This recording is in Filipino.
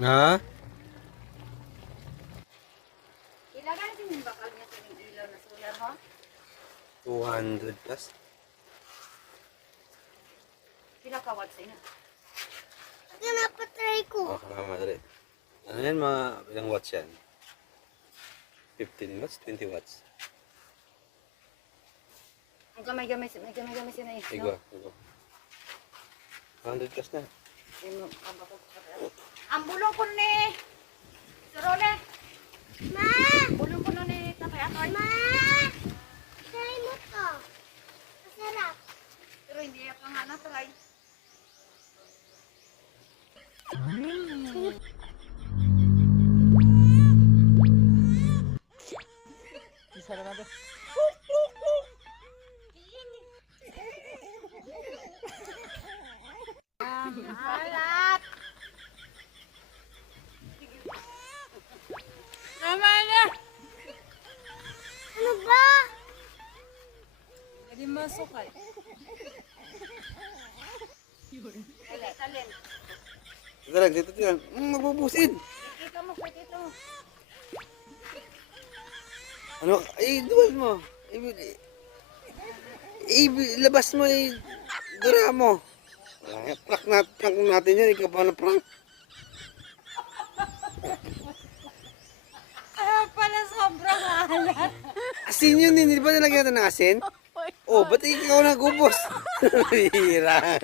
Ha? Ilagay din yung bakal niya sa ilaw na solar, ho? 200 plus. Pila ka watts ina? Napatry ko. Madali. Ano yan mga ilang watts yan? 15 watts? 20 watts? Ang gamay-gamay sila eh. Igo. 100 plus na. Ang bulong ko ni Sorole. Ma! Bulong ko ni Tatay Atoy. Ma! Try mo to. Masarap. Pero hindi ako nga na-try. Alat! Tama na! Ano ba? Hindi masukal. Talent. Dito yan. Magbubusin. Kita mo. Ano? Ay, duwal mo. Labas mo dura mo. Prank natin yan. Ikaw pa na prank. Ayaw pala sobrang alat. Asin yun, hindi ba nilagyan natin ng asin? Oh, ba't ikaw nagubos? Hira.